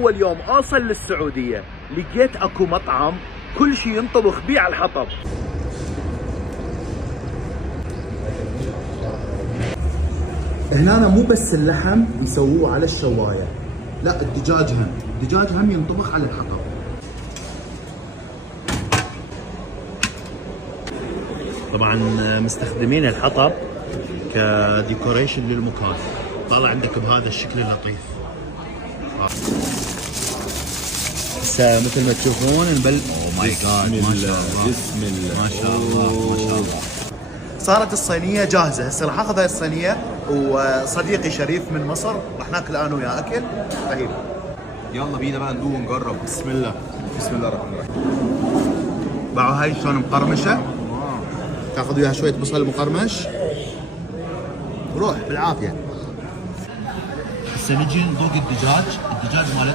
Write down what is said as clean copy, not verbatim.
اول يوم اوصل للسعوديه لقيت اكو مطعم كل شيء ينطبخ بيه على الحطب. هنا مو بس اللحم يسووه على الشوايه، لا الدجاج هم ينطبخ على الحطب. طبعا مستخدمين الحطب كديكوريشن للمكان، طالع عندك بهذا الشكل اللطيف. هسه مثل ما تشوفون اوه ماي جاد، ما شاء الله بسم الله ما شاء الله ما شاء الله. صارت الصينيه جاهزه، هسه راح اخذ هاي الصينيه وصديقي شريف من مصر راح ناكل انا وياه اكل رهيب. يلا بينا بقى ندوق ونجرب. بسم الله. بسم الله الرحمن الرحيم. باعوا هاي شلون مقرمشه، تاخذ وياها شويه بصل مقرمش، روح بالعافيه. هسه نجي نذوق الدجاج مالت